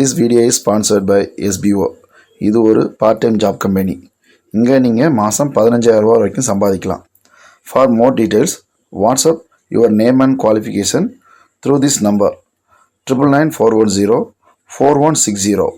This video is sponsored by SBO. இது ஒரு part time job company. இங்கே நீங்கள் மாதம் 15,000 ரூபா வரைக்கும் சம்பாதிக்கலாம். For more details, WhatsApp your name and qualification through this number 999 410 4160.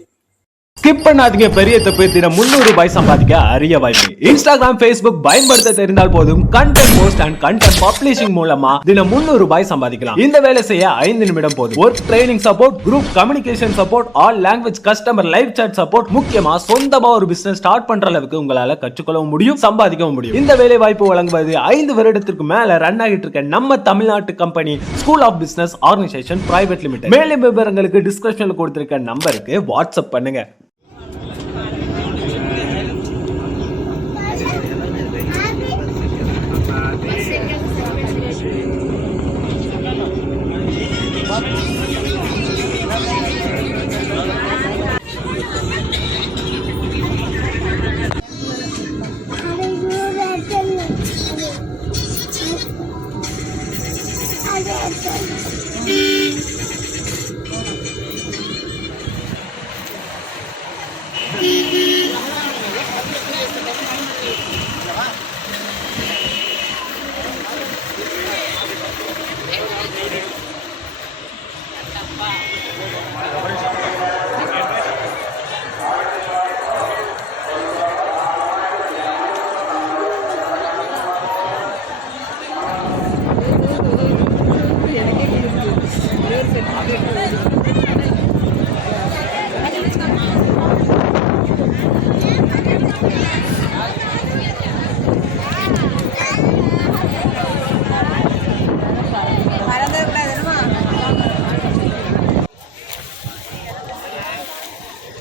Skip பண்ணாதீங்க, பெரிய தப்பு. தினம் 300 ரூபாய் சம்பாதிக்க அரிய வாய்ப்பு. இன்ஸ்டாகிராம், Facebook பயன்படுத்த தெரிந்தால் போதும். Content post and content publishing மூலமா தினம் 300 ரூபாய் சம்பாதிக்கலாம். இந்த வேலை செய்ய 5 நிமிடம் போதும். Work training support, group communication support, all language customer live chat support, முக்கியமா சொந்தமா ஒரு பிசினஸ் ஸ்டார்ட் பண்ற அளவுக்கு உங்களால கற்றுக்கொள்ளவும் முடியும், சம்பாதிக்கவும் முடியும். இந்த வேலை வாய்ப்பு வழங்குவது 5 வருடத்திற்கு மேல ரன் ஆகிட்டு இருக்க நம்ம தமிழ்நாட்டு company school of business organisation private limited. மேலும் விவரங்களுக்கு டிஸ்கிரிப்ஷன்ல கொடுத்திருக்க நம்பருக்கு வாட்ஸ்அப் பண்ணுங்க.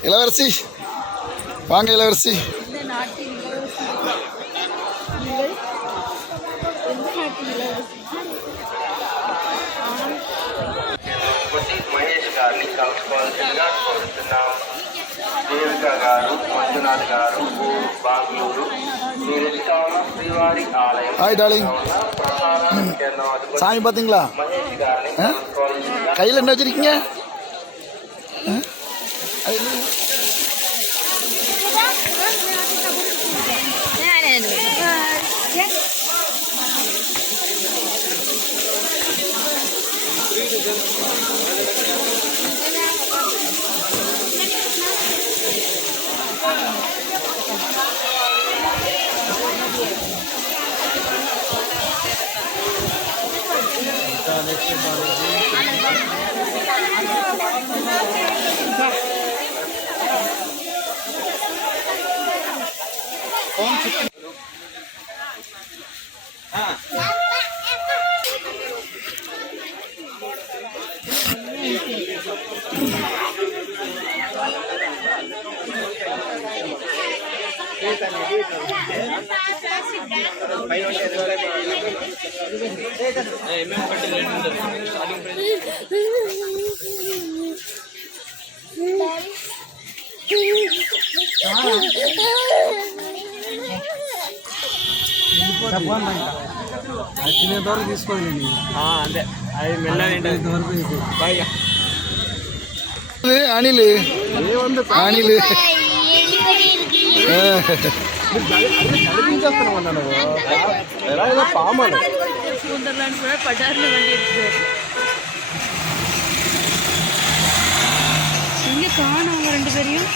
இளவரசி வாங்க, இளவரசி. మహేష్ గారిని కలుసుకోవాల్సిందిగా కోరుతున్నాం. దేవిక గారు, మంజునాథ్ గారు, బెంగళూరు. మీరు ఎదుట ఉన్న శ్రీవారి ఆలయం சாமி பார்த்தீங்களா? మహేష్ గారిని కలుసుకోవాల్సిందిగా. கையில் என்ன வச்சிருக்கீங்க? తినేంతవరకు తీసుకోండి. అంతే, అది మెల్లగా அணில் அணில் பாமால இங்க காணவங்க 2 பேரையும்.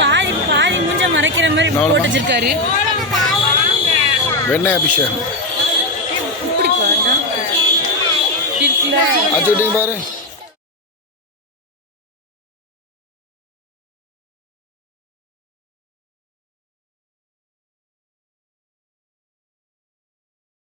பாதி பாதி மூஞ்ச மறைக்கிற மாதிரி போட்டு வச்சிருக்காரு. வெண்ணெய் அபிஷேகம். அச்சுட்டிங்க பாரு.